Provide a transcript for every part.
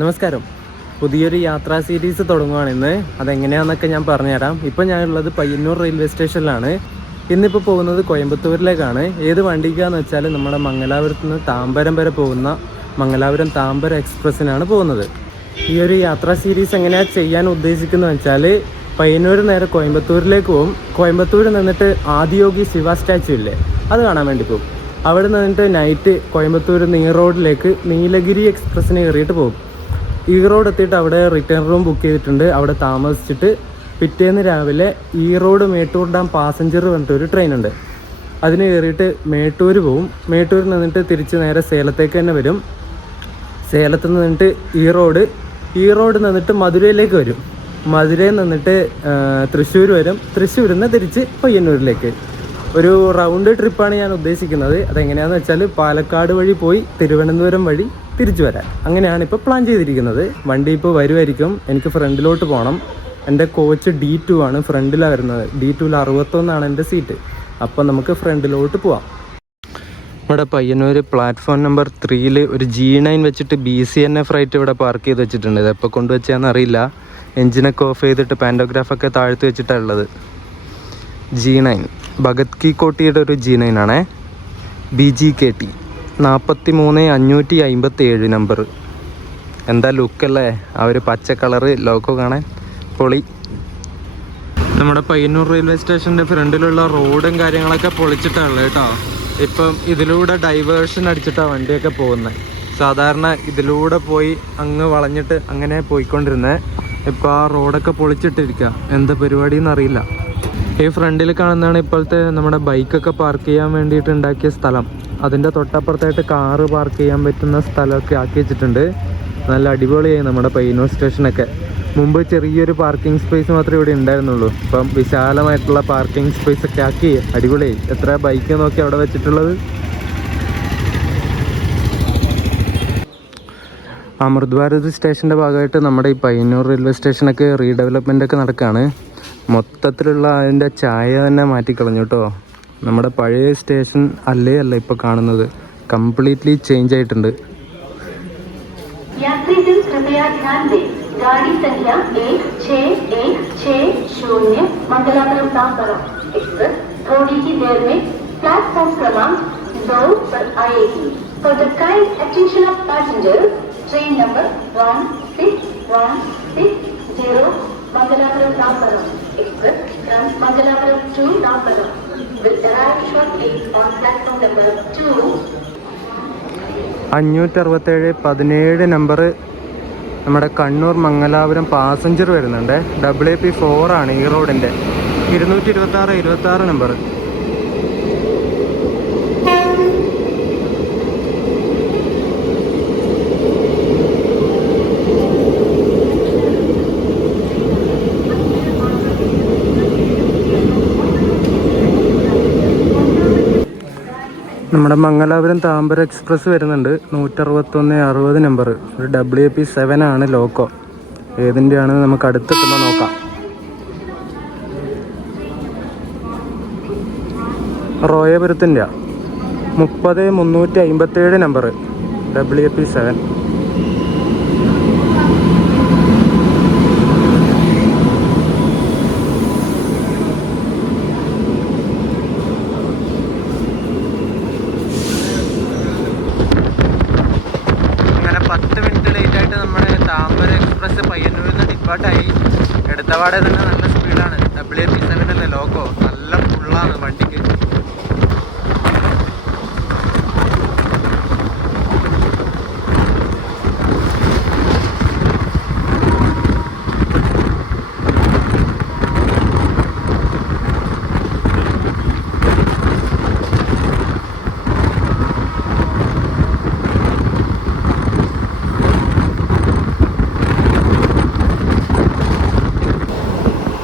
നമസ്കാരം. പുതിയൊരു യാത്രാ സീരീസ് തുടങ്ങുകയാണ് ഇന്ന്. അതെങ്ങനെയാണെന്നൊക്കെ ഞാൻ പറഞ്ഞുതരാം. ഇപ്പോൾ ഞാനുള്ളത് പയ്യന്നൂർ റെയിൽവേ സ്റ്റേഷനിലാണ്. ഇന്നിപ്പോൾ പോകുന്നത് കോയമ്പത്തൂരിലേക്കാണ്. ഏത് വണ്ടിക്കാന്ന് വെച്ചാൽ നമ്മുടെ മംഗലാപുരത്ത് നിന്ന് താമ്പരം വരെ പോകുന്ന മംഗലാപുരം താമ്പരം എക്സ്പ്രസ്സിനാണ് പോകുന്നത്. ഈ ഒരു യാത്രാ സീരീസ് എങ്ങനെയാണ് ചെയ്യാൻ ഉദ്ദേശിക്കുന്നത് വെച്ചാൽ പയ്യന്നൂർ നേരെ കോയമ്പത്തൂരിലേക്ക് പോകും. കോയമ്പത്തൂർ നിന്നിട്ട് ആദിയോഗി ശിവ സ്റ്റാച്ചു ഇല്ലേ, അത് കാണാൻ വേണ്ടി പോകും. അവിടെ നിന്നിട്ട് നൈറ്റ് കോയമ്പത്തൂർ നിന്ന് ഈ റോഡിലേക്ക് നീലഗിരി എക്സ്പ്രസ്സിന് കയറിയിട്ട് പോകും. ഈ റോഡ് എത്തിയിട്ട് അവിടെ റിട്ടേൺ റൂം ബുക്ക് ചെയ്തിട്ടുണ്ട്. അവിടെ താമസിച്ചിട്ട് പിറ്റേന്ന് രാവിലെ ഈ റോഡ് മേട്ടൂർ ഡാം പാസഞ്ചർ പറഞ്ഞിട്ടൊരു ട്രെയിനുണ്ട്, അതിന് കയറിയിട്ട് മേട്ടൂർ പോവും. മേട്ടൂരിൽ നിന്നിട്ട് തിരിച്ച് നേരെ സേലത്തേക്ക് തന്നെ വരും. സേലത്ത് നിന്നിട്ട് ഈ റോഡ് നിന്നിട്ട് മധുരയിലേക്ക് വരും. മധുരയിൽ നിന്നിട്ട് തൃശ്ശൂർ വരും. തൃശ്ശൂരിൽ നിന്ന് തിരിച്ച് പയ്യന്നൂരിലേക്ക്. ഒരു റൗണ്ട് ട്രിപ്പാണ് ഞാൻ ഉദ്ദേശിക്കുന്നത്. അതെങ്ങനെയാണെന്ന് വെച്ചാൽ പാലക്കാട് വഴി പോയി തിരുവനന്തപുരം വഴി തിരിച്ചു വരാൻ, അങ്ങനെയാണ് ഇപ്പോൾ പ്ലാൻ ചെയ്തിരിക്കുന്നത്. വണ്ടി ഇപ്പോൾ വരുമായിരിക്കും. എനിക്ക് ഫ്രണ്ടിലോട്ട് പോകണം. എൻ്റെ കോച്ച് D2 ആണ്, ഫ്രണ്ടിലാണ് വരുന്നത്. D2 61 എൻ്റെ സീറ്റ്. അപ്പം നമുക്ക് ഫ്രണ്ടിലോട്ട് പോവാം. ഇവിടെ പയ്യന്നൂർ പ്ലാറ്റ്ഫോം നമ്പർ 3 ഒരു G9 വെച്ചിട്ട് BCNF ഫ്ലൈറ്റ് ഇവിടെ പാർക്ക് ചെയ്ത് വെച്ചിട്ടുണ്ട്. ഇതെപ്പോൾ കൊണ്ടുവച്ചാന്ന് അറിയില്ല. എൻജിനൊക്കെ ഓഫ് ചെയ്തിട്ട് പാൻറ്റോഗ്രാഫൊക്കെ താഴ്ത്തി വെച്ചിട്ടാണ് ഉള്ളത്. G9 ഭഗത് കി കോട്ടിയുടെ ഒരു G9 ആണേ. BGKT 43557 number. എന്താ ലുക്കല്ലേ, ആ ഒരു പച്ച കളറ് ലോഗോ കാണാൻ പൊളി. നമ്മുടെ പയ്യന്നൂർ റെയിൽവേ സ്റ്റേഷൻ്റെ ഫ്രണ്ടിലുള്ള റോഡും കാര്യങ്ങളൊക്കെ പൊളിച്ചിട്ടാണുള്ളത് കേട്ടോ. ഇപ്പം ഇതിലൂടെ ഡൈവേർഷൻ അടിച്ചിട്ടാണ് വണ്ടിയൊക്കെ പോകുന്നത്. സാധാരണ ഇതിലൂടെ പോയി അങ്ങ് വളഞ്ഞിട്ട് അങ്ങനെ പോയിക്കൊണ്ടിരുന്നത്. ഇപ്പോൾ ആ റോഡൊക്കെ പൊളിച്ചിട്ടിരിക്കുക. എന്താ പരിപാടിയെന്ന് അറിയില്ല. ഈ ഫ്രണ്ടിൽ കാണുന്നതാണ് ഇപ്പോഴത്തെ നമ്മുടെ ബൈക്കൊക്കെ പാർക്ക് ചെയ്യാൻ വേണ്ടിയിട്ട് ഉണ്ടാക്കിയ സ്ഥലം. അതിൻ്റെ തൊട്ടപ്പുറത്തായിട്ട് കാറ് പാർക്ക് ചെയ്യാൻ പറ്റുന്ന സ്ഥലമൊക്കെ ആക്കി വെച്ചിട്ടുണ്ട്. നല്ല അടിപൊളിയായി നമ്മുടെ പയ്യന്നൂർ സ്റ്റേഷനൊക്കെ. മുമ്പ് ചെറിയൊരു പാർക്കിംഗ് സ്പേസ് മാത്രമേ ഇവിടെ ഉണ്ടായിരുന്നുള്ളൂ. ഇപ്പം വിശാലമായിട്ടുള്ള പാർക്കിംഗ് സ്പേസ് ഒക്കെ ആക്കി അടിപൊളിയായി. എത്ര ബൈക്ക് നോക്കി അവിടെ വെച്ചിട്ടുള്ളത്. അമൃത് ഭാരത് സ്റ്റേഷൻ്റെ ഭാഗമായിട്ട് നമ്മുടെ ഈ പയ്യന്നൂർ റെയിൽവേ സ്റ്റേഷനൊക്കെ റീഡെവലപ്മെൻ്റ് ഒക്കെ നടക്കുകയാണ്. മൊത്തത്തിലുള്ള അതിൻ്റെ ചായ തന്നെ മാറ്റിക്കളഞ്ഞു കേട്ടോ. നമ്മുടെ പഴയ സ്റ്റേഷൻ അല്ല ഇപ്പോൾ കാണുന്നത്. കംപ്ലീറ്റ്ലി ചേഞ്ച് ആയിട്ടുണ്ട്. गाड़ी संख्या 1616 मंगलापुरम तांबरम एक्सप्रेस थोड़ी ही देर में प्लेटफॉर्म क्रमांक 2 पर आएगी. For the kind attention of passengers, train number 16160 Mangalapuram Tambaram express from Mangalapuram to Tambaram will arrive shortly on platform number 2. 567-17 number നമ്മുടെ കണ്ണൂർ മംഗലാപുരം പാസഞ്ചർ വരുന്നുണ്ട്. WP4 ആണ് ഈ റോഡിൻ്റെ. 226 നമ്പർ. നമ്മുടെ മംഗലാപുരം താമ്പരം എക്സ്പ്രസ് വരുന്നുണ്ട്. 161-60 നമ്പർ. ഒരു WP7 ആണ് ലോക്കോ. ഏതിൻ്റെയാണെന്ന് നമുക്ക് അടുത്തെത്തുമ്പോൾ നോക്കാം. റോയപുരത്തിൻ്റെ 30357 നമ്പർ. WP7. താമ്പരം എക്സ്പ്രസ് പയ്യന്നൂരിൽ നിന്ന് ഡിപ്പാർട്ടായി. എടുത്തപാടെ തന്നെ നല്ല സ്പീഡാണ്. WP7 അല്ലേ ലോക്കോ. നല്ല ഫുള്ളാണ് വണ്ടിക്ക്.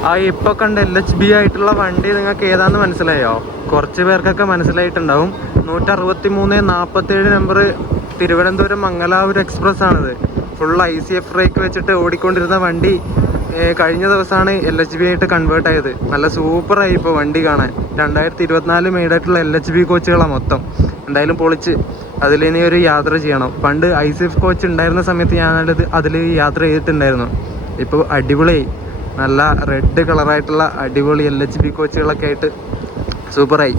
ആ ഇപ്പോൾ കണ്ട LHB ആയിട്ടുള്ള വണ്ടി നിങ്ങൾക്ക് ഏതാണെന്ന് മനസ്സിലായോ? കുറച്ച് പേർക്കൊക്കെ മനസ്സിലായിട്ടുണ്ടാവും. 163-47 നമ്പർ തിരുവനന്തപുരം മംഗലാപുരം എക്സ്പ്രസ് ആണിത്. ഫുൾ ICF ബ്രേക്ക് വെച്ചിട്ട് ഓടിക്കൊണ്ടിരുന്ന വണ്ടി കഴിഞ്ഞ ദിവസമാണ് LHB ആയിട്ട് കൺവേർട്ട് ആയത്. നല്ല സൂപ്പറായി ഇപ്പോൾ വണ്ടി കാണാൻ. 2024 മെയ്ഡായിട്ടുള്ള LHB കോച്ചുകളാണ് മൊത്തം. എന്തായാലും പൊളിച്ച്. അതിലിനി ഒരു യാത്ര ചെയ്യണം. പണ്ട് ICF കോച്ച് ഉണ്ടായിരുന്ന സമയത്ത് അതിൽ യാത്ര ചെയ്തിട്ടുണ്ടായിരുന്നു. ഇപ്പോൾ അടിപൊളിയായി, നല്ല റെഡ് കളറായിട്ടുള്ള അടിപൊളി LHB കോച്ചുകളൊക്കെ ആയിട്ട് സൂപ്പറായി.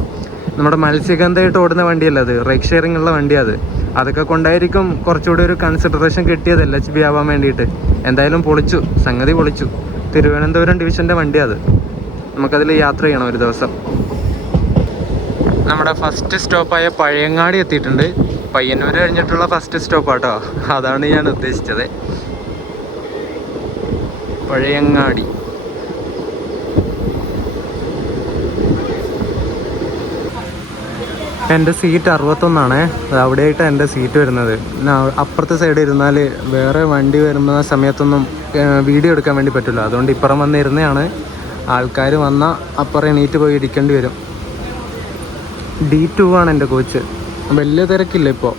നമ്മുടെ മത്സ്യഗന്ധമായിട്ട് ഓടുന്ന വണ്ടിയല്ല അത്, റൈഡ് ഷെയറിംഗ് ഉള്ള വണ്ടിയാണ് അത്. അതൊക്കെ കൊണ്ടായിരിക്കും കുറച്ചുകൂടി ഒരു കൺസിഡറേഷൻ കിട്ടിയത് LHB ആവാൻ വേണ്ടിയിട്ട്. എന്തായാലും പൊളിച്ചു, സംഗതി പൊളിച്ചു. തിരുവനന്തപുരം ഡിവിഷൻ്റെ വണ്ടിയാണ് അത്. നമുക്കതിൽ യാത്ര ചെയ്യണം ഒരു ദിവസം. നമ്മുടെ ഫസ്റ്റ് സ്റ്റോപ്പായ പഴയങ്ങാടി എത്തിയിട്ടുണ്ട്. പയ്യന്നൂർ കഴിഞ്ഞിട്ടുള്ള ഫസ്റ്റ് സ്റ്റോപ്പാട്ടോ, അതാണ് ഞാൻ ഉദ്ദേശിച്ചത്. പഴയങ്ങാടി. എൻ്റെ സീറ്റ് 61 അവിടെയായിട്ട് എൻ്റെ സീറ്റ് വരുന്നത്. അപ്പുറത്തെ സൈഡ് ഇരുന്നാൽ വേറെ വണ്ടി വരുന്ന സമയത്തൊന്നും വീഡിയോ എടുക്കാൻ വേണ്ടി പറ്റില്ല. അതുകൊണ്ട് ഇപ്പുറം വന്നിരുന്നതാണ്. ആൾക്കാർ വന്നാൽ അപ്പുറം എണീറ്റ് പോയി ഇരിക്കേണ്ടി വരും. D2 ആണ് എൻ്റെ കോച്ച്. വലിയ തിരക്കില്ല ഇപ്പോൾ.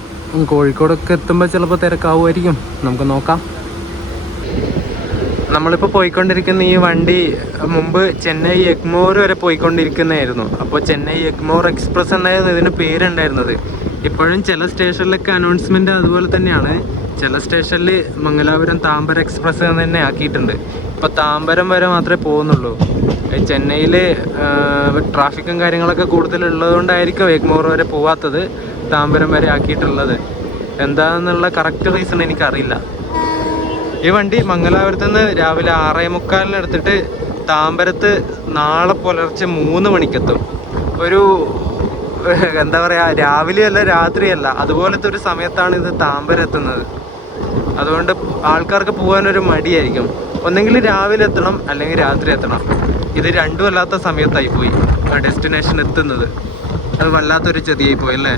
കോഴിക്കോടൊക്കെ എത്തുമ്പോൾ ചിലപ്പോൾ തിരക്കാവുമായിരിക്കും, നമുക്ക് നോക്കാം. നമ്മളിപ്പോൾ പോയിക്കൊണ്ടിരിക്കുന്ന ഈ വണ്ടി മുമ്പ് ചെന്നൈ എഗ്മോർ വരെ പോയിക്കൊണ്ടിരിക്കുന്നതായിരുന്നു. അപ്പോൾ ചെന്നൈ എഗ്മോർ എക്സ്പ്രസ് എന്നായിരുന്നു ഇതിന് പേരുണ്ടായിരുന്നത്. ഇപ്പോഴും ചില സ്റ്റേഷനിലൊക്കെ അനൗൺസ്മെൻറ്റ് അതുപോലെ തന്നെയാണ്. ചില സ്റ്റേഷനിൽ മംഗലാപുരം താമ്പരം എക്സ്പ്രസ് എന്ന് തന്നെ ആക്കിയിട്ടുണ്ട്. ഇപ്പോൾ താമ്പരം വരെ മാത്രമേ പോകുന്നുള്ളൂ. ചെന്നൈയിൽ ട്രാഫിക്കും കാര്യങ്ങളൊക്കെ കൂടുതലുള്ളതുകൊണ്ടായിരിക്കും എഗ്മോർ വരെ പോവാത്തത്, താമ്പരം വരെ ആക്കിയിട്ടുള്ളത്. എന്താണെന്നുള്ള കറക്റ്റ് റീസൺ എനിക്കറിയില്ല. ഈ വണ്ടി മംഗലാപുരത്ത് നിന്ന് രാവിലെ 6:45 എടുത്തിട്ട് താമ്പരത്ത് നാളെ പുലർച്ചെ 3 മണിക്കെത്തും. ഒരു എന്താ പറയുക, രാവിലെയല്ല രാത്രിയല്ല, അതുപോലത്തെ ഒരു സമയത്താണ് ഇത് താമ്പരം എത്തുന്നത്. അതുകൊണ്ട് ആൾക്കാർക്ക് പോകാനൊരു മടിയായിരിക്കും. ഒന്നെങ്കിൽ രാവിലെ എത്തണം, അല്ലെങ്കിൽ രാത്രി എത്തണം. ഇത് രണ്ടും അല്ലാത്ത സമയത്തായി പോയി ഡെസ്റ്റിനേഷൻ എത്തുന്നത്. അത് വല്ലാത്തൊരു ചതിയായി പോയി അല്ലേ.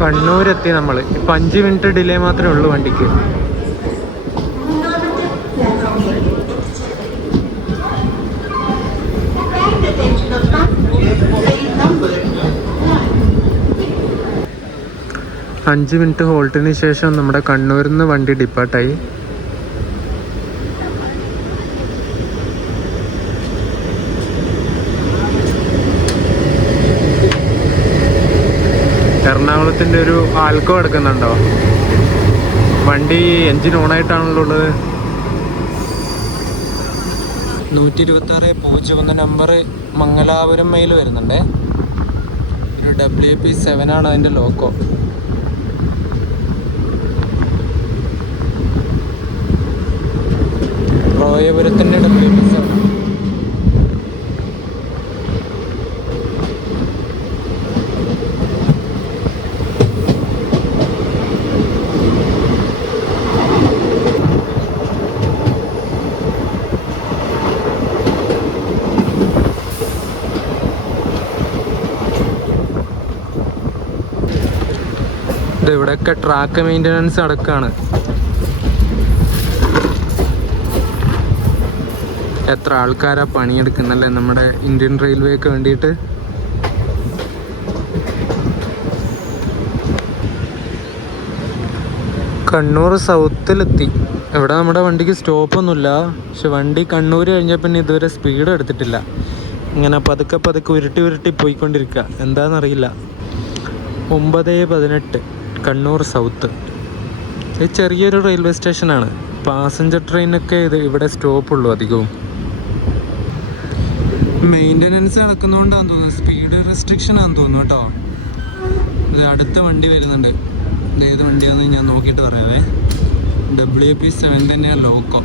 കണ്ണൂരെത്തി നമ്മൾ. ഇപ്പം 5 മിനിറ്റ് ഡിലേ മാത്രമേ ഉള്ളൂ വണ്ടിക്ക്. അഞ്ച് മിനിറ്റ് ഹോൾട്ടിന് ശേഷം നമ്മുടെ കണ്ണൂരിൽ നിന്ന് വണ്ടി ഡിപ്പാർട്ടായി. എറണാകുളത്തിൻ്റെ ഒരു ആൽക്കോ എടുക്കുന്നുണ്ടോ? വണ്ടി എൻജിൻ ഓണായിട്ടാണല്ലോ ഉള്ളത്. 126 നമ്പർ മംഗലാപുരം മെയിൽ വരുന്നുണ്ട്. ഒരു WP7 ആണ് അതിൻ്റെ ലോക്കോ. റോയപുരത്തിൻ്റെ WP7. ഇവിടെയൊക്കെ ട്രാക്ക് മെയിൻ്റനൻസ് നടക്കുകയാണ്. എത്ര ആൾക്കാരാ പണിയെടുക്കുന്നല്ലേ നമ്മുടെ ഇന്ത്യൻ റെയിൽവേക്ക് വേണ്ടിയിട്ട്. കണ്ണൂർ സൗത്തിലെത്തി. ഇവിടെ നമ്മുടെ വണ്ടിക്ക് സ്റ്റോപ്പൊന്നുമില്ല. പക്ഷെ വണ്ടി കണ്ണൂർ കഴിഞ്ഞാൽ പിന്നെ ഇതുവരെ സ്പീഡ് എടുത്തിട്ടില്ല. ഇങ്ങനെ പതുക്കെ പതുക്കെ ഉരുട്ടി പോയിക്കൊണ്ടിരിക്കുക. എന്താണെന്നറിയില്ല. 9:18 കണ്ണൂർ സൗത്ത്. ഇത് ചെറിയൊരു റെയിൽവേ സ്റ്റേഷനാണ്. പാസഞ്ചർ ട്രെയിനൊക്കെ ഇവിടെ സ്റ്റോപ്പുള്ളൂ അധികവും. മെയിൻ്റനൻസ് നടക്കുന്നതുകൊണ്ടാണെന്ന് തോന്നുന്നു, സ്പീഡ് റെസ്ട്രിക്ഷൻ ആണെന്ന് തോന്നുന്നു കേട്ടോ. ഇത് അടുത്ത വണ്ടി വരുന്നുണ്ട്. ഇത് ഏത് വണ്ടിയാണെന്ന് ഞാൻ നോക്കിയിട്ട് പറയാവേ. WP7 തന്നെയാണ് ലോക്കോ.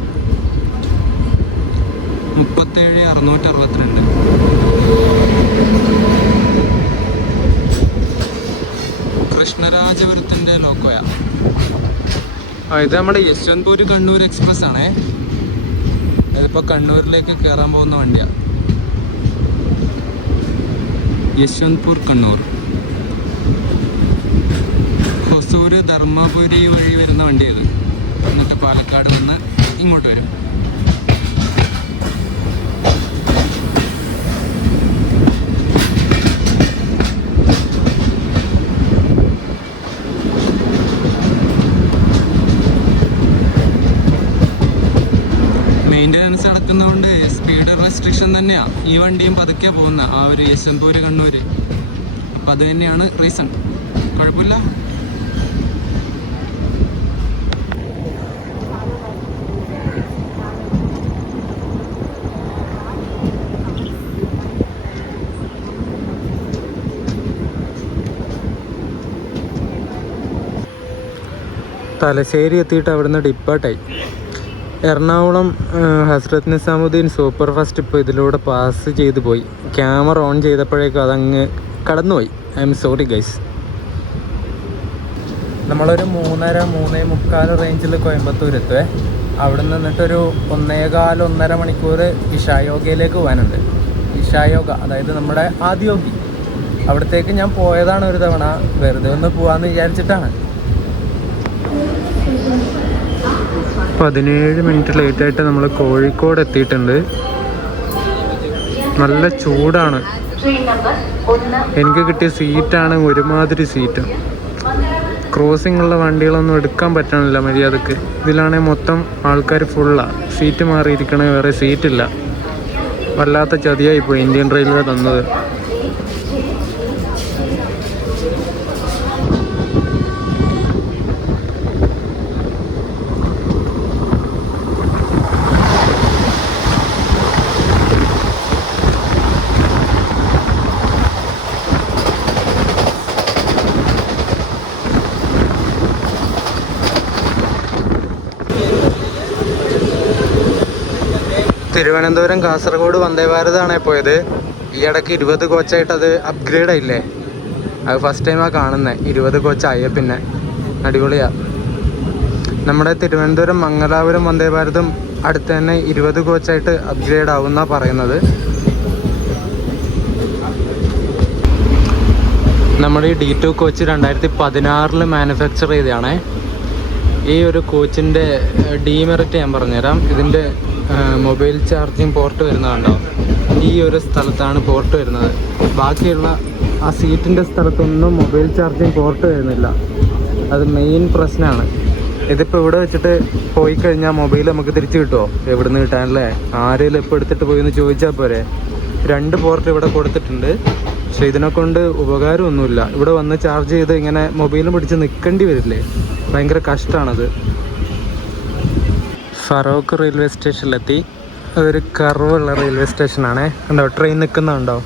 37,662. കൃഷ്ണരാജപുരത്തിൻ്റെ ലോക്കോയാ. ഇത് നമ്മുടെ യശ്വന്ത്പൂർ കണ്ണൂർ എക്സ്പ്രസ് ആണേ. ഇതിപ്പോൾ കണ്ണൂരിലേക്ക് കയറാൻ പോകുന്ന വണ്ടിയാണ്. യശ്വന്ത്പൂർ കണ്ണൂർ, ഹൊസൂർ ധർമ്മപുരി വഴി വരുന്ന വണ്ടിയത്. എന്നിട്ട് പാലക്കാട് നിന്ന് ഇങ്ങോട്ട് വരും. മെയിൻ്റനൻസ് നടക്കുന്നതുകൊണ്ട് സ്പീഡ് റെസ്ട്രിക്ഷൻ തന്നെയാണ്. ഈ വണ്ടിയും പതുക്കെ പോകുന്ന ആ ഒരു യശ്വന്ത്പൂർ കണ്ണൂർ. അപ്പം അത് തന്നെയാണ് റീസൺ. കുഴപ്പമില്ല. തലശ്ശേരി എത്തിയിട്ട് അവിടുന്ന് ഡിപ്പാർട്ടായി. എറണാകുളം ഹസ്രത്ത് നിസാമുദ്ദീൻ സൂപ്പർ ഫാസ്റ്റ് ഇപ്പോൾ ഇതിലൂടെ പാസ് ചെയ്ത് പോയി. ക്യാമറ ഓൺ ചെയ്തപ്പോഴേക്കും അതങ്ങ് കടന്നുപോയി. I am sorry guys. നമ്മളൊരു 3:30-3:45 റേഞ്ചിൽ കോയമ്പത്തൂർ എത്തുവേ. അവിടെ നിന്നിട്ടൊരു 1.25-1.5 മണിക്കൂർ ഇഷായോഗയിലേക്ക് പോകാനുണ്ട്. ഇഷായോഗ അതായത് നമ്മുടെ ആദിയോഗി. അവിടത്തേക്ക് ഞാൻ പോയതാണ് ഒരു തവണ, വെറുതെ ഒന്ന് പോകാമെന്ന് വിചാരിച്ചിട്ടാണ്. 17 മിനിറ്റ് ലേറ്റായിട്ട് നമ്മൾ കോഴിക്കോട് എത്തിയിട്ടുണ്ട്. നല്ല ചൂടാണ്. എനിക്ക് കിട്ടിയ സീറ്റാണ് ഒരുമാതിരി സീറ്റ്. ക്രോസിംഗ് ഉള്ള വണ്ടികളൊന്നും എടുക്കാൻ പറ്റണില്ല മര്യാദക്ക്. ഇതിലാണെങ്കിൽ മൊത്തം ആൾക്കാർ ഫുള്ളാണ്. സീറ്റ് മാറിയിരിക്കണേ, വേറെ സീറ്റില്ല. വല്ലാത്ത ചതിയായിപ്പോയി ഇന്ത്യൻ റെയിൽവേ തന്നത്. തിരുവനന്തപുരം കാസർഗോഡ് വന്ദേ ഭാരതാണ് പോയത്. ഈ ഇടയ്ക്ക് 20 കോച്ചായിട്ട് അത് അപ്ഗ്രേഡ് ആയില്ലേ. അത് ഫസ്റ്റ് ടൈമാണ് കാണുന്നത്. 20 കോച്ചായ പിന്നെ അടിപൊളിയാണ്. നമ്മുടെ തിരുവനന്തപുരം മംഗലാപുരം വന്ദേ ഭാരതും അടുത്ത് തന്നെ 20 കോച്ചായിട്ട് അപ്ഗ്രേഡ് ആവുമെന്നാണ് പറയുന്നത്. നമ്മുടെ ഈ D2 കോച്ച് 2016 മാനുഫാക്ചർ ചെയ്തതാണേ. ഈ ഒരു കോച്ചിൻ്റെ ഡീമെറിറ്റ് ഞാൻ പറഞ്ഞുതരാം. ഇതിൻ്റെ മൊബൈൽ ചാർജിങ് പോർട്ട് വരുന്നതുണ്ടോ, ഈ ഒരു സ്ഥലത്താണ് പോർട്ട് വരുന്നത്. ബാക്കിയുള്ള ആ സീറ്റിൻ്റെ സ്ഥലത്തൊന്നും മൊബൈൽ ചാർജിങ് പോർട്ട് വരുന്നില്ല. അത് മെയിൻ പ്രശ്നമാണ്. ഇതിപ്പോൾ ഇവിടെ വെച്ചിട്ട് പോയി കഴിഞ്ഞാൽ മൊബൈൽ നമുക്ക് തിരിച്ച് കിട്ടുമോ? എവിടെ നിന്ന് കിട്ടാനല്ലേ? ആരെങ്കിലും ഇപ്പോൾ എടുത്തിട്ട് പോയി എന്ന് ചോദിച്ചാൽ പോരെ. 2 പോർട്ട് ഇവിടെ കൊടുത്തിട്ടുണ്ട്. പക്ഷെ ഇതിനെക്കൊണ്ട് ഉപകാരമൊന്നുമില്ല. ഇവിടെ വന്ന് ചാർജ് ചെയ്ത് ഇങ്ങനെ മൊബൈലും പിടിച്ച് നിൽക്കേണ്ടി വരില്ലേ? ഭയങ്കര കഷ്ടമാണത്. ഫറോക്ക് റെയിൽവേ സ്റ്റേഷനിലെത്തി. അതൊരു കർവുള്ള റെയിൽവേ സ്റ്റേഷനാണേ. കണ്ടോ ട്രെയിൻ നിൽക്കുന്നുണ്ടോ?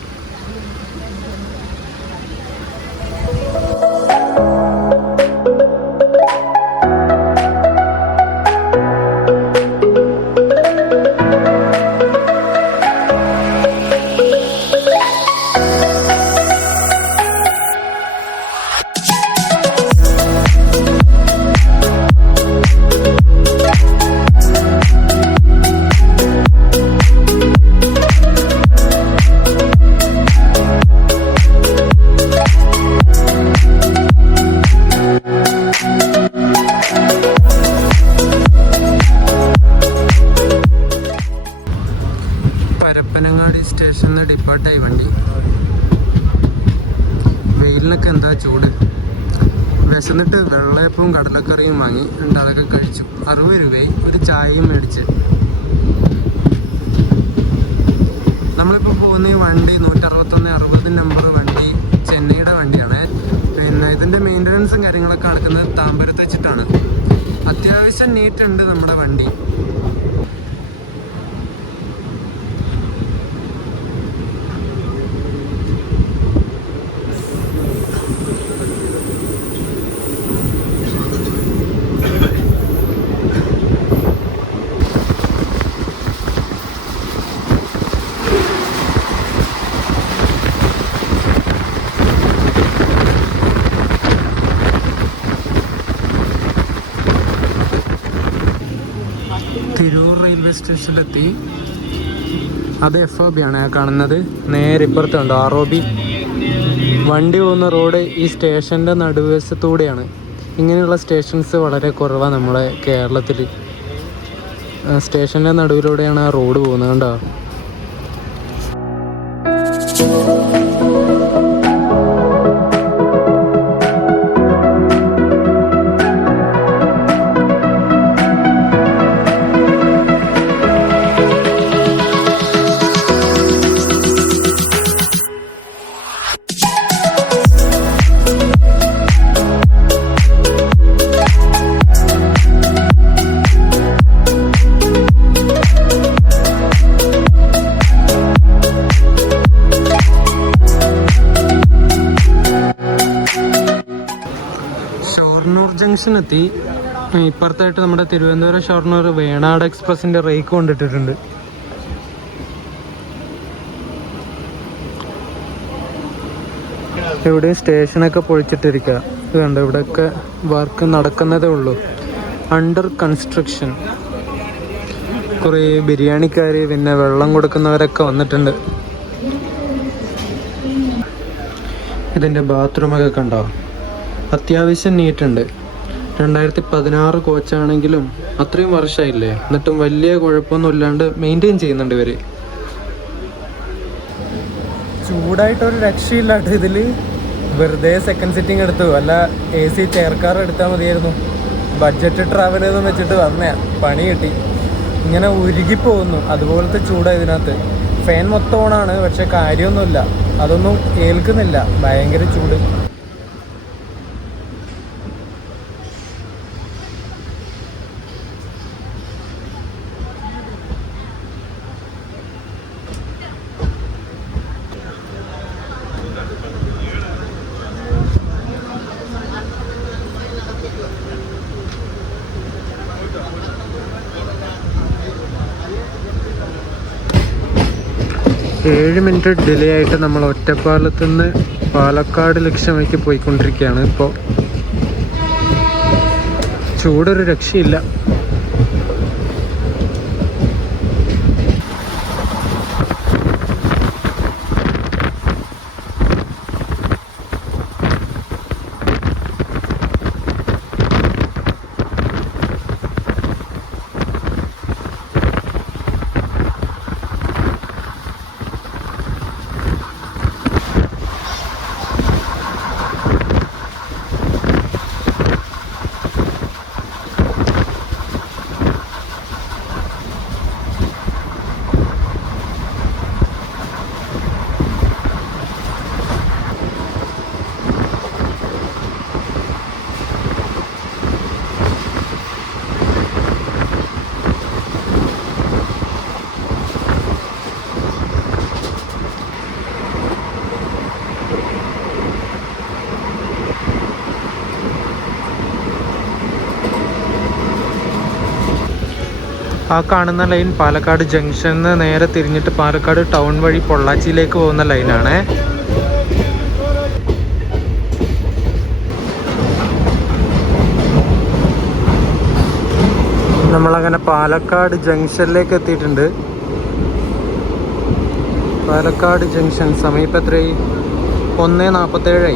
പരപ്പനങ്ങാടി സ്റ്റേഷനിൽ നിന്ന് ഡിപ്പാർട്ടായി വണ്ടി. വെയിലിനൊക്കെ എന്താ ചൂട്. വിശന്നിട്ട് വെള്ളയപ്പവും കടലക്കറിയും വാങ്ങി 2 ആളൊക്കെ കഴിച്ചു. 60 രൂപയും ഒരു ചായയും മേടിച്ച്. നമ്മളിപ്പോൾ പോകുന്ന ഈ വണ്ടി 161-60 നമ്പർ വണ്ടി ചെന്നൈയുടെ വണ്ടിയാണ്. പിന്നെ ഇതിൻ്റെ മെയിൻ്റനൻസും കാര്യങ്ങളൊക്കെ നടക്കുന്നത് താമ്പരത്ത് വെച്ചിട്ടാണ്. അത്യാവശ്യം നീറ്റുണ്ട് നമ്മുടെ വണ്ടി. തിരൂർ റെയിൽവേ സ്റ്റേഷനിലെത്തി. അത് FOB ആണ് ആ കാണുന്നത്. നേരെ ഇപ്പുറത്തുണ്ട് ROB. വണ്ടി പോകുന്ന റോഡ് ഈ സ്റ്റേഷൻ്റെ നടുവശത്തൂടെയാണ്. ഇങ്ങനെയുള്ള സ്റ്റേഷൻസ് വളരെ കുറവാണ് നമ്മളെ കേരളത്തിൽ. സ്റ്റേഷൻ്റെ നടുവിലൂടെയാണ് ആ റോഡ് പോകുന്നത്. കണ്ടോ? ഷൊർണൂർ ജംഗ്ഷൻ എത്തി. ഇപ്പുറത്തായിട്ട് നമ്മുടെ തിരുവനന്തപുരം ഷൊർണൂർ വേണാട് എക്സ്പ്രസിന്റെ റേക്ക് കൊണ്ടിട്ടിട്ടുണ്ട്. ഇവിടെയും സ്റ്റേഷനൊക്കെ പൊളിച്ചിട്ടിരിക്കുക. ഇത് കണ്ടോ, ഇവിടെയൊക്കെ വർക്ക് നടക്കുന്നതേ ഉള്ളൂ. Under construction. കുറേ ബിരിയാണിക്കാർ പിന്നെ വെള്ളം കൊടുക്കുന്നവരൊക്കെ വന്നിട്ടുണ്ട്. ഇതിൻ്റെ ബാത്റൂമൊക്കെ കണ്ടോ, അത്യാവശ്യം നീറ്റുണ്ട്. 2016 കോച്ചാണെങ്കിലും അത്രയും വർഷമായില്ലേ, എന്നിട്ടും വലിയ കുഴപ്പമൊന്നും ഇല്ലാണ്ട് മെയിൻറ്റെയിൻ ചെയ്യുന്നുണ്ട് ഇവർ. ചൂടായിട്ടൊരു രക്ഷയില്ലാട്ട് ഇതിൽ. വെറുതെ സെക്കൻഡ് സിറ്റിംഗ് എടുത്തു, അല്ല AC ചെയർ കാർ എടുത്താൽ മതിയായിരുന്നു. ബഡ്ജറ്റ് ട്രാവൽ ചെയ്തെന്ന് വെച്ചിട്ട് വന്നയാ, പണി കിട്ടി. ഇങ്ങനെ ഉരുകിപ്പോകുന്നു, അതുപോലത്തെ ചൂടാണ് ഇതിനകത്ത്. ഫാൻ മൊത്തം ഓണാണ്, പക്ഷെ കാര്യമൊന്നുമില്ല, അതൊന്നും ഏൽക്കുന്നില്ല. ഭയങ്കര ചൂട്. ഏഴ് മിനിറ്റ് ഡിലേ ആയിട്ട് നമ്മൾ ഒറ്റപ്പാലത്ത് നിന്ന് പാലക്കാട് ലക്ഷ്യമാക്കി പോയിക്കൊണ്ടിരിക്കുകയാണ്. ഇപ്പോൾ ചൂടൊരു രക്ഷയില്ല. ആ കാണുന്ന ലൈൻ പാലക്കാട് ജംഗ്ഷനിൽ നിന്ന് നേരെ തിരിഞ്ഞിട്ട് പാലക്കാട് ടൗൺ വഴി പൊള്ളാച്ചിയിലേക്ക് പോകുന്ന ലൈനാണ്. നമ്മളങ്ങനെ പാലക്കാട് ജംഗ്ഷനിലേക്ക് എത്തിയിട്ടുണ്ട്. പാലക്കാട് ജംഗ്ഷൻ സമയം എത്രയായി? 1:47.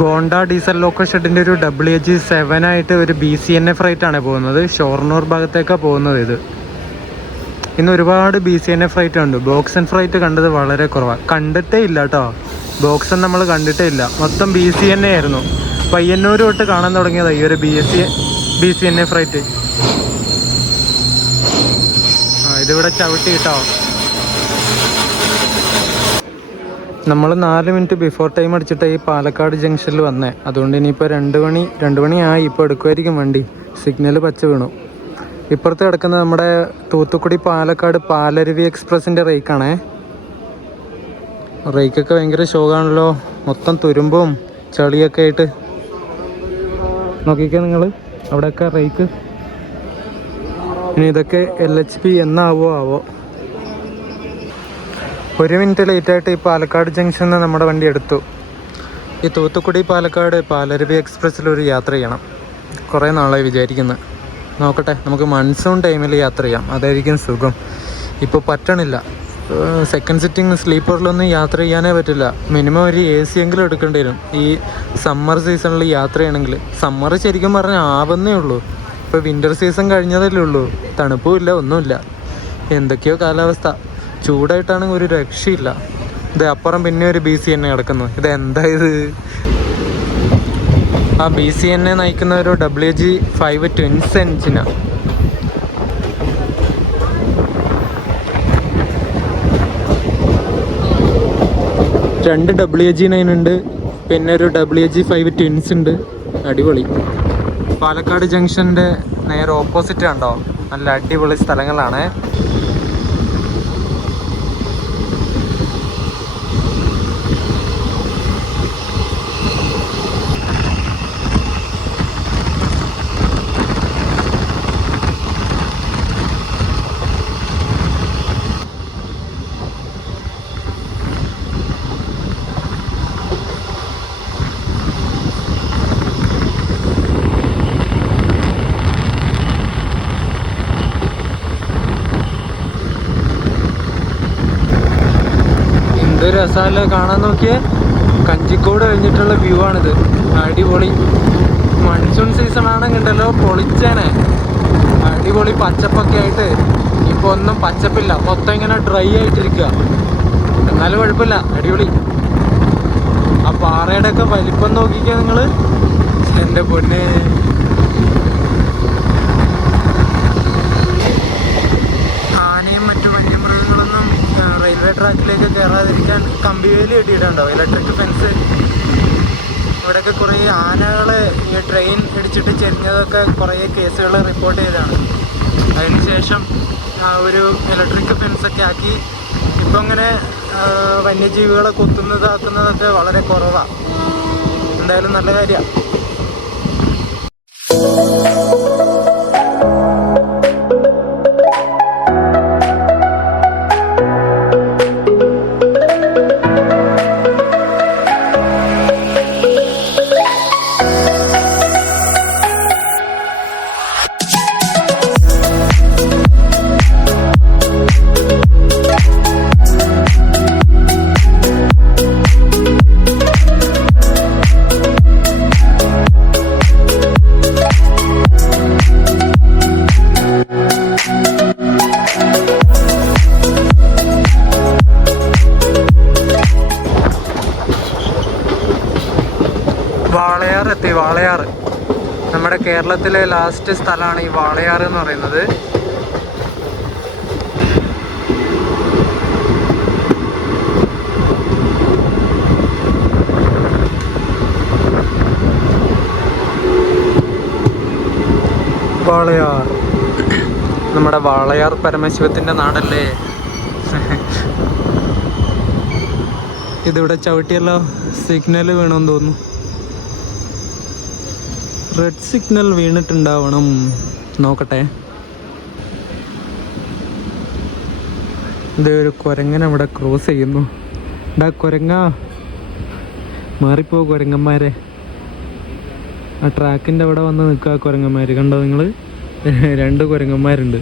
ഗോണ്ട ഡീസൽ ലോക്കോ ഷെഡിൻ്റെ ഒരു WH7 ആയിട്ട് ഒരു BCNF ഫ്രൈറ്റാണ് പോകുന്നത്. ഷൊർണൂർ ഭാഗത്തേക്കാണ് പോകുന്നത്. ഇന്ന് ഒരുപാട് BCNF ഫ്രൈറ്റ് ഉണ്ട്. ബോക്സൺ ഫ്രൈറ്റ് കണ്ടത് വളരെ കുറവാണ്. കണ്ടിട്ടേ ഇല്ല കേട്ടോ, ബോക്സൺ നമ്മൾ കണ്ടിട്ടേ ഇല്ല. മൊത്തം BCNA ആയിരുന്നു. പയ്യന്നൂർ തൊട്ട് കാണാൻ തുടങ്ങിയതാണ് ഈ ഒരു BCNA ഫ്രൈറ്റ്. ഇതിവിടെ ചവിട്ടി കേട്ടോ. നമ്മൾ 4 മിനിറ്റ് ബിഫോർ ടൈം അടിച്ചിട്ട് ഈ പാലക്കാട് ജംഗ്ഷനിൽ വന്നേ. അതുകൊണ്ട് ഇനിയിപ്പോൾ 2 മണി ആയി. ഇപ്പോൾ എടുക്കുമായിരിക്കും വണ്ടി. സിഗ്നൽ പച്ച വീണു. ഇപ്പുറത്ത് കിടക്കുന്നത് നമ്മുടെ തൂത്തുക്കുടി പാലക്കാട് പാലരുവി എക്സ്പ്രസിൻ്റെ റേക്കാണേ. റേക്കൊക്കെ ഭയങ്കര ഷോകാണല്ലോ, മൊത്തം തുരുമ്പും ചളിയൊക്കെ ആയിട്ട്. നോക്കിക്കേ നിങ്ങൾ, അവിടെയൊക്കെ റേക്ക്. ഇനി ഇതൊക്കെ LHP എന്നാവോ ആവോ. 1 മിനിറ്റ് ലേറ്റായിട്ട് ഈ പാലക്കാട് ജംഗ്ഷനിൽ നിന്ന് നമ്മുടെ വണ്ടി എടുത്തു. ഈ തൂത്തുക്കുടി പാലക്കാട് പാലരുവി എക്സ്പ്രസ്സിലൊരു യാത്ര ചെയ്യണം. കുറേ നാളായി വിചാരിക്കുന്നത്. നോക്കട്ടെ, നമുക്ക് മൺസൂൺ ടൈമിൽ യാത്ര ചെയ്യാം, അതായിരിക്കും സുഖം. ഇപ്പോൾ പറ്റണില്ല. സെക്കൻഡ് സിറ്റിംഗ് സ്ലീപ്പറിലൊന്നും യാത്ര ചെയ്യാനേ പറ്റില്ല. മിനിമം ഒരു AC എങ്കിലും എടുക്കേണ്ടി വരും ഈ സമ്മർ സീസണിൽ യാത്ര ചെയ്യണമെങ്കിൽ. സമ്മർ ശരിക്കും പറഞ്ഞാൽ ആവുന്നേ ഉള്ളൂ. ഇപ്പോൾ വിൻ്റർ സീസൺ കഴിഞ്ഞതല്ലേ ഉള്ളൂ. തണുപ്പുമില്ല, ഒന്നുമില്ല. എന്തൊക്കെയോ കാലാവസ്ഥ. ചൂടായിട്ടാണെങ്കിൽ ഒരു രക്ഷയില്ല. ഇത് അപ്പുറം പിന്നെ ഒരു BC തന്നെ കിടക്കുന്നു. ഇതെന്താ ഇത്? ആ BC തന്നെ നയിക്കുന്ന ഒരു WG5 ട്വിൻസ് എഞ്ചിനാണ്. രണ്ട് WG9 ഉണ്ട്, പിന്നെ ഒരു WG5 ട്വിൻസ് ഉണ്ട്. അടിപൊളി. പാലക്കാട് ജംഗ്ഷൻ്റെ നേരെ ഓപ്പോസിറ്റ് കണ്ടോ, നല്ല അടിപൊളി സ്ഥലങ്ങളാണ്. എന്ത് രസമല്ലേ കാണാൻ. നോക്കിയേ, കഞ്ചിക്കോട് കഴിഞ്ഞിട്ടുള്ള വ്യൂ ആണിത്. അടിപൊളി. മൺസൂൺ സീസൺ ആണെങ്കിൽ ഉണ്ടല്ലോ പൊളിച്ചേനെ. അടിപൊളി പച്ചപ്പൊക്കെ ആയിട്ട്. ഇപ്പോൾ ഒന്നും പച്ചപ്പില്ല, മൊത്തം ഇങ്ങനെ ഡ്രൈ ആയിട്ടിരിക്കുക. എന്നാലും കുഴപ്പമില്ല, അടിപൊളി. ആ പാറയുടെ ഒക്കെ വലിപ്പം നോക്കിക്കുക നിങ്ങൾ. എൻ്റെ പൊന്നെ. ആനയും മറ്റു വന്യമൃഗങ്ങളൊന്നും റെയിൽവേ ട്രാക്കിലേക്ക് കയറാതിരിക്കാൻ കമ്പിവേലി കെട്ടിയിട്ടുണ്ടാവും, ഇലക്ട്രിക് ഫെൻസ്. ഇവിടെയൊക്കെ കുറേ ആനകൾ ഈ ട്രെയിൻ ഇടിച്ചിട്ട് ചെരിഞ്ഞതൊക്കെ കുറേ കേസുകൾ റിപ്പോർട്ട് ചെയ്തതാണ്. അതിനുശേഷം ഒരു ഇലക്ട്രിക് ഫെൻസൊക്കെ ആക്കി. ഇപ്പം ഇങ്ങനെ വന്യജീവികളെ കൊത്തുന്നതാക്കുന്നതൊക്കെ വളരെ കുറവാണ്. എന്തായാലും നല്ല കാര്യമാണ്. വാളയാർ എത്തി. വാളയാർ നമ്മുടെ കേരളത്തിലെ ലാസ്റ്റ് സ്ഥലമാണ് ഈ വാളയാർ എന്ന് പറയുന്നത്. വാളയാർ നമ്മുടെ വാളയാർ പരമശിവത്തിൻ്റെ നാടല്ലേ. ഇതിവിടെ ചവിട്ടിയല്ലോ. സിഗ്നൽ വീണമെന്ന് തോന്നുന്നു. റെഡ് സിഗ്നൽ വീണിട്ടുണ്ടാവണം. നോക്കട്ടെ. ഇത് ഒരു കുരങ്ങൻ അവിടെ ക്രോസ് ചെയ്യുന്നു. ഡാ കുരങ്ങ, മാറിപ്പോ കുരങ്ങന്മാരെ. ആ ട്രാക്കിൻ്റെ അവിടെ വന്ന് നിൽക്കുക കുരങ്ങന്മാർ. കണ്ടോ നിങ്ങൾ? 2 കുരങ്ങന്മാരുണ്ട്.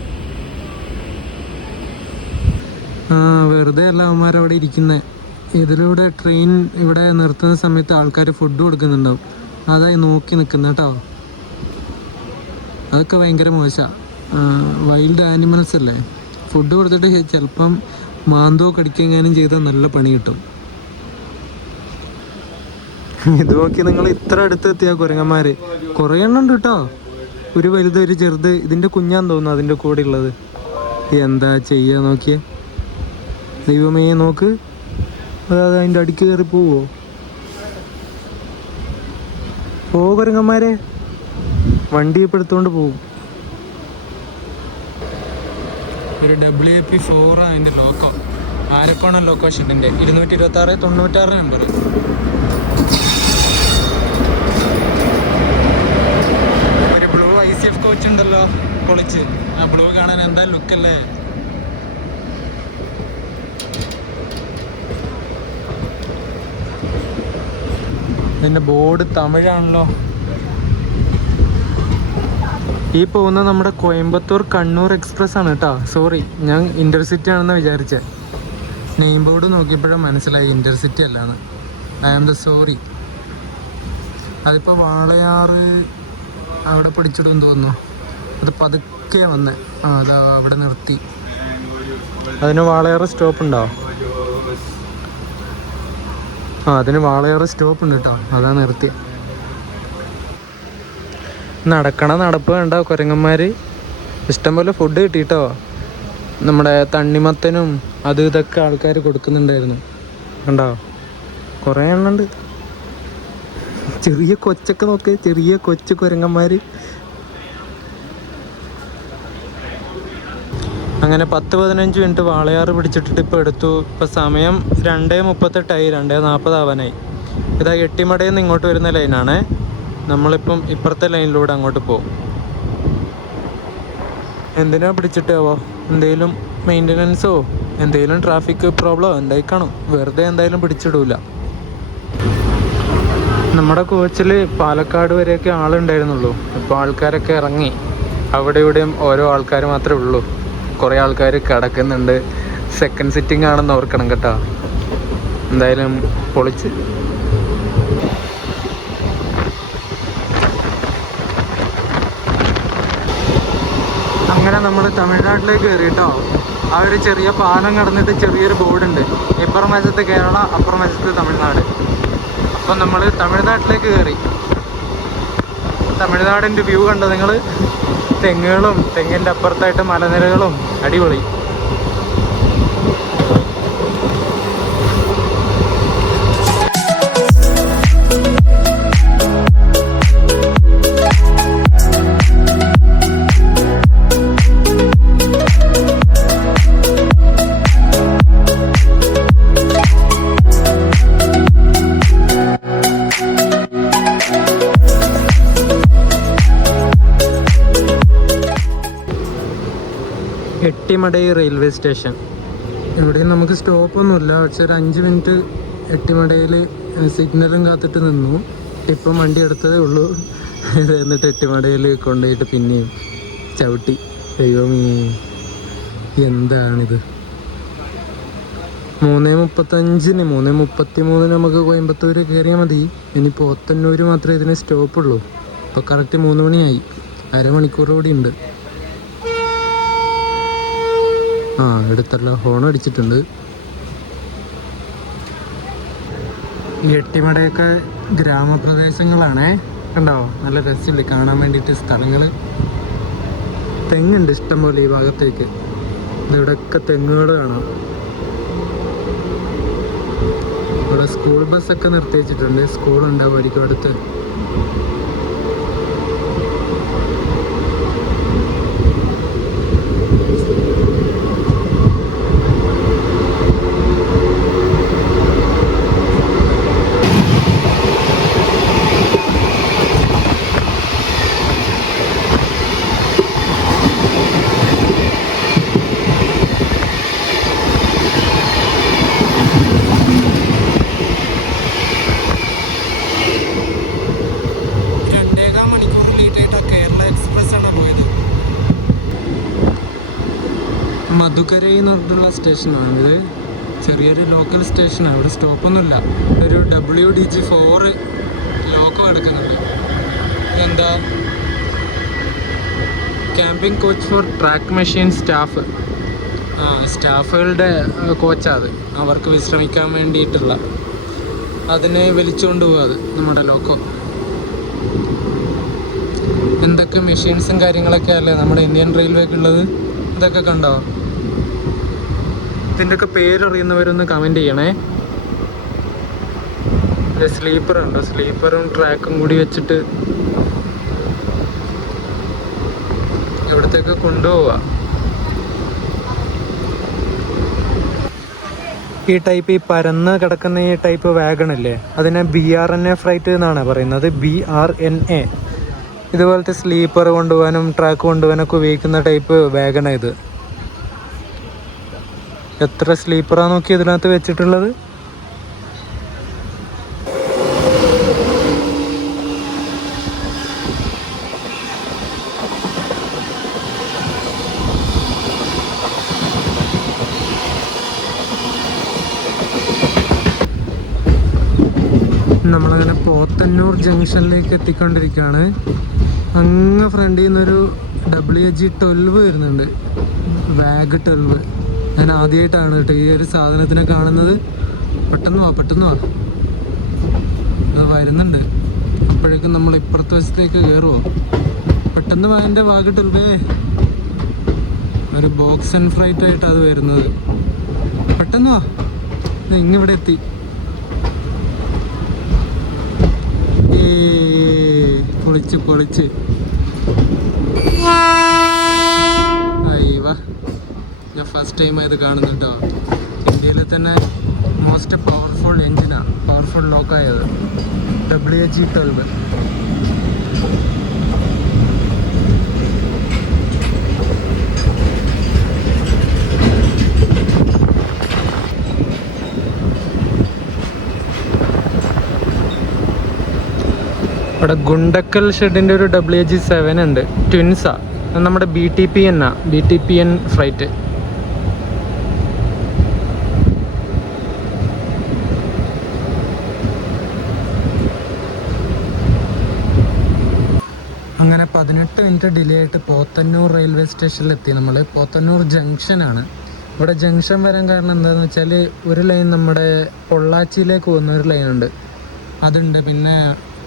ആ വെറുതെ അല്ല അവന്മാരവിടെ ഇരിക്കുന്നത്. ഇതിലൂടെ ട്രെയിൻ ഇവിടെ നിർത്തുന്ന സമയത്ത് ആൾക്കാർ ഫുഡ് കൊടുക്കുന്നുണ്ടാവും. അതായി നോക്കി നിൽക്കുന്ന കേട്ടോ. അതൊക്കെ ഭയങ്കര മോശമാണ്. വൈൽഡ് ആനിമൽസ് അല്ലേ. ഫുഡ് കൊടുത്തിട്ട് ചിലപ്പം മാന്തോ കടിക്കെങ്ങാനും ചെയ്താൽ നല്ല പണി കിട്ടും. ഇത് നോക്കി നിങ്ങൾ, ഇത്ര അടുത്തെത്തിയ കുരങ്ങന്മാർ കുറേ എണ്ണം ഉണ്ട് കേട്ടോ. ഒരു വലുത് ഒരു ചെറുത്. ഇതിൻ്റെ കുഞ്ഞാന്ന് തോന്നുന്നു അതിൻ്റെ കൂടെ ഉള്ളത്. എന്താ ചെയ്യുക നോക്കിയേ. ദൈവമേ നോക്ക്, അതായത് അതിൻ്റെ അടിക്ക് കയറി പോവോ? കുരങ്ങന്മാരെ വണ്ടി ഇപ്പോൾ എടുത്തുകൊണ്ട് പോകും. ഒരു WP4 അതിൻ്റെ ലോക്കോ. ആരക്കോണം ലോക്കോ ഷെഡിൻ്റെ 226/96 നമ്പർ. ഒരു ബ്ലൂ ICF കോച്ച് ഉണ്ടല്ലോ പൊളിച്ച്. ആ ബ്ലൂ കാണാൻ എന്താ ലുക്കല്ലേ. ഇതിൻ്റെ ബോർഡ് തമിഴാണല്ലോ. ഈ പോകുന്ന നമ്മുടെ കോയമ്പത്തൂർ കണ്ണൂർ എക്സ്പ്രസ് ആണ് കേട്ടോ. സോറി, ഞാൻ ഇൻ്റർസിറ്റി ആണെന്ന് വിചാരിച്ചത്. നെയിം ബോർഡ് നോക്കിയപ്പോഴും മനസ്സിലായി ഇൻ്റർസിറ്റി അല്ലാന്ന്. I am the sorry. അതിപ്പോൾ വാളയാറ് അവിടെ പിടിച്ചിടുമെന്ന് തോന്നുന്നു. അത് പതുക്കെ വന്നേ. അതാ അവിടെ നിർത്തി. അതിന് വാളയാറ് സ്റ്റോപ്പ് ഉണ്ടോ? അതിന് വാളയാറ് സ്റ്റോപ്പ് ഉണ്ട് കേട്ടോ. അതാ നിർത്തി. നടക്കണ നടപ്പ് കണ്ടോ കുരങ്ങന്മാർ. ഇഷ്ടംപോലെ ഫുഡ് കിട്ടിയിട്ടോ. നമ്മുടെ തണ്ണിമത്തനും ഇതൊക്കെ ആൾക്കാർ കൊടുക്കുന്നുണ്ടായിരുന്നു. കണ്ടോ, കുറേ എണ്ണുണ്ട്. ചെറിയ കൊച്ചൊക്കെ നോക്ക്, ചെറിയ കൊച്ചു കുരങ്ങന്മാർ. അങ്ങനെ 10-15 മിനിറ്റ് വാളയാറ് പിടിച്ചിട്ടിട്ട് ഇപ്പോൾ എടുത്തു. ഇപ്പോൾ സമയം 2:38, 2:40 ആവാനായി. ഇതാ എട്ടിമടയിൽ നിന്ന് ഇങ്ങോട്ട് വരുന്ന ലൈനാണേ. നമ്മളിപ്പം ഇപ്പുറത്തെ ലൈനിലൂടെ അങ്ങോട്ട് പോകും. എന്തിനാ പിടിച്ചിട്ടാവോ? എന്തെങ്കിലും മെയിൻ്റനൻസോ എന്തെങ്കിലും ട്രാഫിക് പ്രോബ്ലമോ എന്തായി കാണും. വെറുതെ എന്തായാലും പിടിച്ചിടൂല. നമ്മുടെ കോച്ചിൽ പാലക്കാട് വരെയൊക്കെ ആളുണ്ടായിരുന്നുള്ളൂ. ഇപ്പോൾ ആൾക്കാരൊക്കെ ഇറങ്ങി. അവിടെ ഇവിടെയും ഓരോ ആൾക്കാർ മാത്രമേ ഉള്ളൂ. കുറേ ആൾക്കാർ കിടക്കുന്നുണ്ട്. സെക്കൻഡ് സിറ്റിംഗ് ആണെന്ന് ഓർക്കണം കേട്ടോ. എന്തായാലും പൊളിച്ച്. അങ്ങനെ നമ്മൾ തമിഴ്നാട്ടിലേക്ക് കയറി കേട്ടോ. ആ ഒരു ചെറിയ പാലം കടന്നിട്ട് ചെറിയൊരു ബോർഡുണ്ട്. ഇപ്പുറം വശത്ത് കേരള, അപ്പുറം വശത്ത് തമിഴ്നാട്. അപ്പം നമ്മൾ തമിഴ്നാട്ടിലേക്ക് കയറി. തമിഴ്നാടിൻ്റെ വ്യൂ കണ്ടോ നിങ്ങൾ? തെങ്ങുകളും തെങ്ങിൻ്റെ അപ്പുറത്തായിട്ട് മലനിരകളും. അടിപൊളി. എട്ടിമടൈ റെയിൽവേ സ്റ്റേഷൻ. ഇവിടെ നമുക്ക് സ്റ്റോപ്പൊന്നുമില്ല. പക്ഷെ ഒരു 5 മിനിറ്റ് എട്ടിമടയിൽ സിഗ്നലും കാത്തിട്ട് നിന്നു. ഇപ്പം വണ്ടി എടുത്തതേ ഉള്ളൂ. എന്നിട്ട് എട്ടിമടയിൽ കൊണ്ടുപോയിട്ട് പിന്നെയും ചവിട്ടി. ദൈവമേ, എന്താണിത്. 3:35, 3:33 നമുക്ക് കോയമ്പത്തൂർ കയറിയാൽ മതി. ഇനി പോത്തന്നൂർ മാത്രമേ ഇതിന് സ്റ്റോപ്പുള്ളൂ. ഇപ്പോൾ കറക്റ്റ് 3 മണിയായി. അരമണിക്കൂർ കൂടി ഉണ്ട്. എടുത്തല്ലോ, ഹോൺ അടിച്ചിട്ടുണ്ട്. ഈ എട്ടിമടയൊക്കെ ഗ്രാമപ്രദേശങ്ങളാണേ. കണ്ടോ, നല്ല രസമില്ലേ കാണാൻ വേണ്ടിയിട്ട് സ്ഥലങ്ങൾ. തെങ്ങുണ്ട് ഇഷ്ടംപോലെ ഈ ഭാഗത്തേക്ക്. ഇവിടെയൊക്കെ തെങ്ങുകൾ കാണാം. ഇവിടെ സ്കൂൾ ബസ്സൊക്കെ നിർത്തി വെച്ചിട്ടുണ്ട്. സ്കൂളുണ്ടാവുമായിരിക്കും അടുത്ത്. മധുക്കരൈ എന്ന് പറഞ്ഞിട്ടുള്ള സ്റ്റേഷനാണിത്. ചെറിയൊരു ലോക്കൽ സ്റ്റേഷനാണ്. ഇവിടെ സ്റ്റോപ്പൊന്നുമില്ല. ഒരു WDG4 ലോക്കോ കിടക്കുന്നുണ്ട്. ഇതെന്താ? Camping coach for track machine staff. സ്റ്റാഫുകളുടെ കോച്ചാണ് അത്. അവർക്ക് വിശ്രമിക്കാൻ വേണ്ടിയിട്ടുള്ള അതിനെ വലിച്ചുകൊണ്ട് പോകുക. അത് നമ്മുടെ ലോക്കോ. എന്തൊക്കെ മെഷീൻസും കാര്യങ്ങളൊക്കെ അല്ലേ നമ്മുടെ ഇന്ത്യൻ റെയിൽവേക്കുള്ളത്. ഇതൊക്കെ കണ്ടോ? ഇതിൻ്റെയൊക്കെ പേരറിയുന്നവരൊന്ന് കമൻറ്റ് ചെയ്യണേ. സ്ലീപ്പർ ഉണ്ടോ? സ്ലീപ്പറും ട്രാക്കും കൂടി വെച്ചിട്ട് ഇവിടത്തേക്ക് കൊണ്ടുപോവുക. ഈ ടൈപ്പ് ഈ പരന്ന് കിടക്കുന്ന ഈ ടൈപ്പ് വാഗണില്ലേ, അതിനെ BRNA ഫ്ലൈറ്റ് എന്നാണ് പറയുന്നത്. BRNA. ഇതുപോലത്തെ സ്ലീപ്പർ കൊണ്ടുപോകാനും ട്രാക്ക് കൊണ്ടുപോകാനൊക്കെ ഉപയോഗിക്കുന്ന ടൈപ്പ് വാഗണാണ് ഇത്. എത്ര സ്ലീപ്പറാണ് നോക്കി ഇതിനകത്ത് വെച്ചിട്ടുള്ളത്. നമ്മളങ്ങനെ പോത്തന്നൂർ ജംഗ്ഷനിലേക്ക് എത്തിക്കൊണ്ടിരിക്കുകയാണ്. അങ്ങ് ഫ്രണ്ടിൽ നിന്നൊരു WG-12 വരുന്നുണ്ട്, വാഗ് 12. ഞാൻ ആദ്യമായിട്ടാണ് കേട്ടോ ഈ ഒരു സാധനത്തിനെ കാണുന്നത്. പെട്ടെന്ന് വാ അത് വരുന്നുണ്ട്. അപ്പോഴേക്കും നമ്മൾ ഇപ്പുറത്തെ വശത്തേക്ക് കയറുമോ? പെട്ടെന്ന് വാ എൻ്റെ വാഗ് 12. ഒരു ബോക്സ് ആൻഡ് ഫ്ലൈറ്റ് ആയിട്ട് അത് വരുന്നത്. പെട്ടെന്ന് വാ, ഇങ്ങിവിടെ എത്തി. പൊളിച്ച് അയ്യവാ, ഞാൻ ഫസ്റ്റ് ടൈം ഇത് കാണുന്നുണ്ടോ. ഇന്ത്യയിലെ തന്നെ മോസ്റ്റ് പവർഫുൾ എഞ്ചിനാണ്, പവർഫുൾ ലോക്കായത് WG-12. ഇവിടെ ഗുണ്ടക്കൽ ഷെഡിൻ്റെ ഒരു WG-7 ഉണ്ട്, ട്വിൻസാ. നമ്മുടെ BTPN ഫ്ലൈറ്റ്. അങ്ങനെ 18 മിനിറ്റ് ഡിലേ ആയിട്ട് പോത്തന്നൂർ റെയിൽവേ സ്റ്റേഷനിലെത്തി. നമ്മൾ പോത്തന്നൂർ ജംഗ്ഷനാണ്. ഇവിടെ ജംഗ്ഷൻ വരാൻ കാരണം എന്താണെന്ന് വെച്ചാൽ ഒരു ലൈൻ നമ്മുടെ പൊള്ളാച്ചിയിലേക്ക് പോകുന്ന ഒരു ലൈനുണ്ട്, അതുണ്ട്. പിന്നെ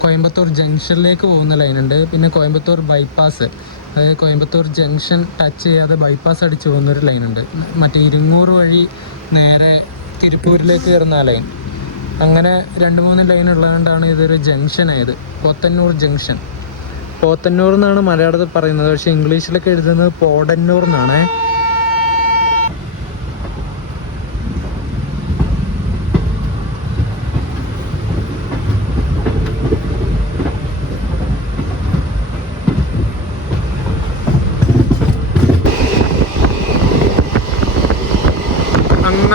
കോയമ്പത്തൂർ ജംഗ്ഷനിലേക്ക് പോകുന്ന ലൈനുണ്ട്. പിന്നെ കോയമ്പത്തൂർ ബൈപ്പാസ്, അതായത് കോയമ്പത്തൂർ ജംഗ്ഷൻ ടച്ച് ചെയ്യാതെ ബൈപ്പാസ് അടിച്ച് പോകുന്നൊരു ലൈനുണ്ട്. മറ്റേ ഇരിങ്ങൂർ വഴി നേരെ തിരുപ്പൂരിലേക്ക് കയറുന്ന ലൈൻ. അങ്ങനെ 2-3 ലൈൻ ഉള്ളതുകൊണ്ടാണ് ഇതൊരു ജംഗ്ഷനായത്, പോത്തന്നൂർ ജംഗ്ഷൻ. പോത്തന്നൂർ എന്നാണ് മലയാളത്തിൽ പറയുന്നത്, പക്ഷേ ഇംഗ്ലീഷിലൊക്കെ എഴുതുന്നത് പോടന്നൂർ എന്നാണ്.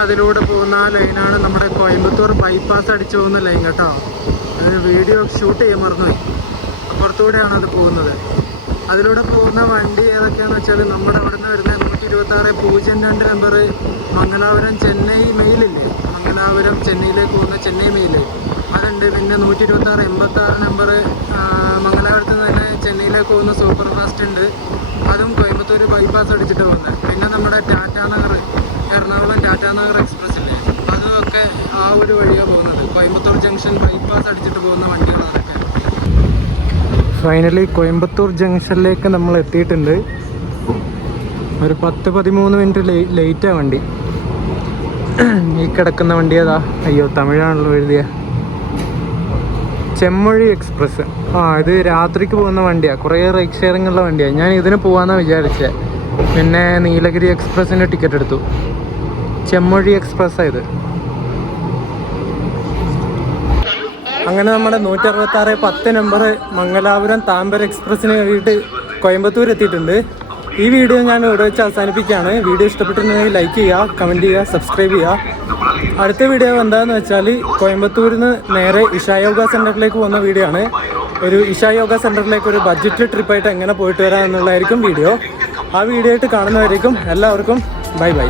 അതിലൂടെ പോകുന്ന ആ ലൈനാണ് നമ്മുടെ കോയമ്പത്തൂർ ബൈപ്പാസ് അടിച്ചു പോകുന്ന ലൈൻ കേട്ടോ. അത് വീഡിയോ ഷൂട്ട് ചെയ്യാൻ മറന്നുപോയി. അപ്പുറത്തൂടെയാണ് അത് പോകുന്നത്. അതിലൂടെ പോകുന്ന വണ്ടി ഏതൊക്കെയാണെന്ന് വെച്ചാൽ നമ്മുടെ അവിടെ നിന്ന് വരുന്ന 126-02 നമ്പർ മംഗലാപുരം ചെന്നൈ മെയിലില്ലേ, മംഗലാപുരം ചെന്നൈയിലേക്ക് പോകുന്ന ചെന്നൈ മെയിൽ അതുണ്ട്. പിന്നെ 126-86 നമ്പർ മംഗലാപുരത്ത് നിന്ന് തന്നെ ചെന്നൈയിലേക്ക് പോകുന്ന സൂപ്പർ ഫാസ്റ്റ് ഉണ്ട്, അതും കോയമ്പത്തൂർ ബൈപ്പാസ് അടിച്ചിട്ട് പോകുന്നത്. പിന്നെ നമ്മുടെ ടാറ്റാനഗർ, എറണാകുളം ടാറ്റാനഗർ എക്സ്പ്രസ് ഇല്ലേ, അതുമൊക്കെ ആ ഒരു വഴിയാണ് പോകുന്നത്. കോയമ്പത്തൂർ ജംഗ്ഷൻ ബൈപ്പാസ് അടിച്ചിട്ട് പോകുന്ന വണ്ടികളാണ് അതൊക്കെ. ഫൈനലി കോയമ്പത്തൂർ ജംഗ്ഷനിലേക്ക് നമ്മൾ എത്തിയിട്ടുണ്ട്. ഒരു 10-13 മിനിറ്റ് ലേറ്റാണ് വണ്ടി. ഈ കിടക്കുന്ന വണ്ടി ഏതാ? അയ്യോ, തമിഴാണല്ലോ എഴുതിയ. ചെമ്മൊഴി എക്സ്പ്രസ്. ഇത് രാത്രിക്ക് പോകുന്ന വണ്ടിയാണ്, കുറേ റൈഡ് ഷെയറിംഗ് ഉള്ള വണ്ടിയാണ്. ഞാൻ ഇതിന് പോകാമെന്നാണ് വിചാരിച്ചത്. പിന്നെ നീലഗിരി എക്സ്പ്രസിൻ്റെ ടിക്കറ്റ് എടുത്തു. ചെമ്മൊഴി എക്സ്പ്രസ്സാണ് ഇത്. അങ്ങനെ നമ്മുടെ 166-10 നമ്പർ മംഗലാപുരം താമ്പരം എക്സ്പ്രസ്സിന് വേണ്ടിയിട്ട് കോയമ്പത്തൂർ എത്തിയിട്ടുണ്ട്. ഈ വീഡിയോ ഞാൻ ഇവിടെ വെച്ച് അവസാനിപ്പിക്കുകയാണ്. വീഡിയോ ഇഷ്ടപ്പെട്ടിട്ടുണ്ടെങ്കിൽ ലൈക്ക് ചെയ്യുക, കമൻറ്റ് ചെയ്യുക, സബ്സ്ക്രൈബ് ചെയ്യുക. അടുത്ത വീഡിയോ എന്താണെന്ന് വെച്ചാൽ കോയമ്പത്തൂരിൽ നിന്ന് നേരെ ഇഷാ യോഗ സെൻറ്ററിലേക്ക് പോകുന്ന വീഡിയോ ആണ്. ഒരു ഇഷാ യോഗ സെൻറ്ററിലേക്ക് ഒരു ബഡ്ജറ്റ് ട്രിപ്പായിട്ട് എങ്ങനെ പോയിട്ട് വരാം എന്നുള്ളതായിരിക്കും വീഡിയോ. ആ വീഡിയോ ആയിട്ട് കാണുന്നവരേക്കും എല്ലാവർക്കും ബൈ.